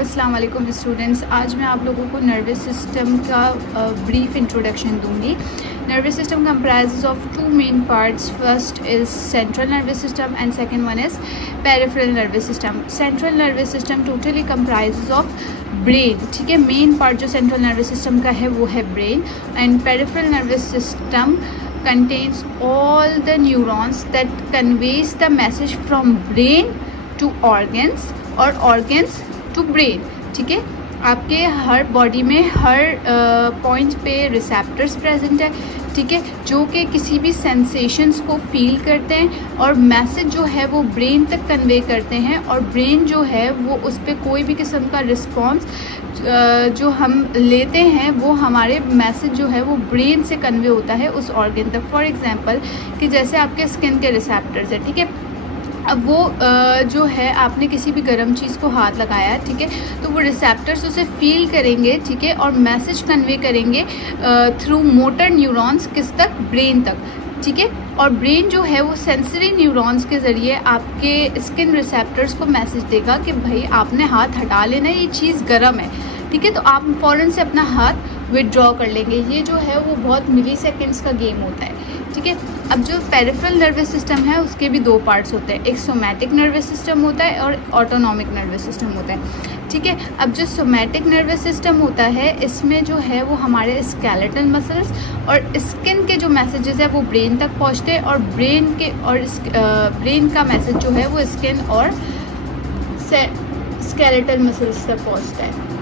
अस्सलाम वालेकुम स्टूडेंट्स। आज मैं आप लोगों को नर्वस सिस्टम का ब्रीफ इंट्रोडक्शन दूंगी। Nervous system comprises of two main parts. First is central nervous system and second one is peripheral nervous system. Central nervous system totally comprises of brain, ठीक है। Main part जो central nervous system का है वो है brain, and peripheral nervous system contains all the neurons that conveys the message from brain to organs और organs to brain, ठीक है। आपके हर बॉडी में हर पॉइंट पे रिसेप्टर्स प्रेजेंट है, ठीक है, जो कि किसी भी सेंसेशंस को फील करते हैं और मैसेज जो है वो ब्रेन तक कन्वे करते हैं, और ब्रेन जो है वो उस पर कोई भी किस्म का रिस्पॉन्स जो हम लेते हैं वो हमारे मैसेज जो है वो ब्रेन से कन्वे होता है उस ऑर्गन तक। फॉर एग्जांपल कि जैसे आपके स्किन के रिसेप्टर्स है, ठीक है। अब वो जो है आपने किसी भी गर्म चीज़ को हाथ लगाया, ठीक है, तो वो रिसेप्टर्स उसे फील करेंगे, ठीक है, और मैसेज कन्वे करेंगे थ्रू मोटर न्यूरॉन्स किस तक, ब्रेन तक, ठीक है। और ब्रेन जो है वो सेंसरी न्यूरॉन्स के ज़रिए आपके स्किन रिसेप्टर्स को मैसेज देगा कि भाई आपने हाथ हटा लेना, ये चीज़ गर्म है, ठीक है, तो आप फ़ौरन से अपना हाथ विदड्रॉ कर लेंगे। ये जो है वो बहुत मिली सेकेंड्स का गेम होता है, ठीक है। अब जो पेरिफेरल नर्वस सिस्टम है उसके भी दो पार्ट्स होते हैं, एक सोमैटिक नर्वस सिस्टम होता है और ऑटोनॉमिक नर्वस सिस्टम होता है, ठीक है। अब जो सोमैटिक नर्वस सिस्टम होता है इसमें जो है वो हमारे स्केलेटल मसल्स और स्किन के जो मैसेजेस है वो ब्रेन तक पहुंचते हैं, और ब्रेन का मैसेज जो है वो स्किन और स्केलेटल मसल्स तक पहुंचता है।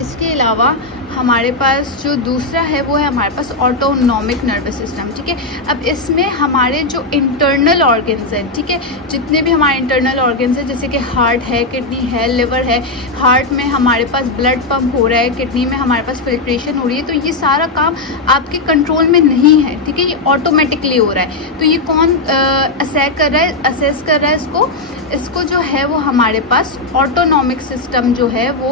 इसके अलावा हमारे पास जो दूसरा है वो है हमारे पास ऑटोनॉमिक नर्वस सिस्टम, ठीक है। अब इसमें हमारे जो इंटरनल ऑर्गन्स हैं, ठीक है, जितने भी हमारे इंटरनल ऑर्गन्स हैं, जैसे कि हार्ट है, किडनी है, लिवर है। हार्ट में हमारे पास ब्लड पंप हो रहा है, किडनी में हमारे पास फिल्ट्रेशन हो रही है, तो ये सारा काम आपके कंट्रोल में नहीं है, ठीक है, ये ऑटोमेटिकली हो रहा है। तो ये कौन असेस कर रहा है इसको जो है वो हमारे पास ऑटोनॉमिक सिस्टम जो है वो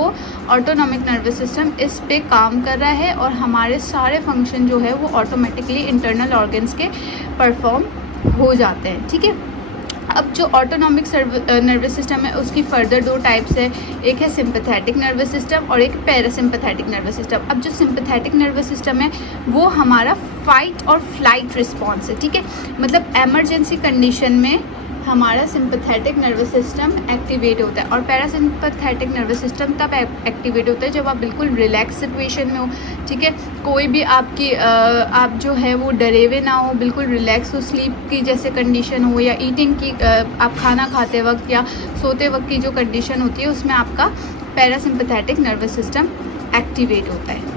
ऑटोनॉमिक नर्वस सिस्टम इस पे काम कर रहा है, और हमारे सारे फंक्शन जो है वो ऑटोमेटिकली इंटरनल ऑर्गन्स के परफॉर्म हो जाते हैं, ठीक है। अब जो ऑटोनॉमिक नर्वस सिस्टम है उसकी फर्दर दो टाइप्स है, एक है सिंपैथेटिक नर्वस सिस्टम और एक पैरासिम्पैथेटिक नर्वस सिस्टम। अब जो सिंपैथेटिक नर्वस सिस्टम है वो हमारा फाइट और फ्लाइट रिस्पॉन्स है, ठीक है, मतलब एमरजेंसी कंडीशन में हमारा सिंपैथेटिक नर्वस सिस्टम एक्टिवेट होता है, और पैरासिम्पैथेटिक नर्वस सिस्टम तब एक्टिवेट होता है जब आप बिल्कुल रिलैक्स सिचुएशन में हो, ठीक है, कोई भी आप जो है वो डरे हुए ना हो, बिल्कुल रिलैक्स हो, स्लीप की जैसे कंडीशन हो, या ईटिंग की आप खाना खाते वक्त या सोते वक्त की जो कंडीशन होती है उसमें आपका पैरासिम्पैथेटिक नर्वस सिस्टम एक्टिवेट होता है।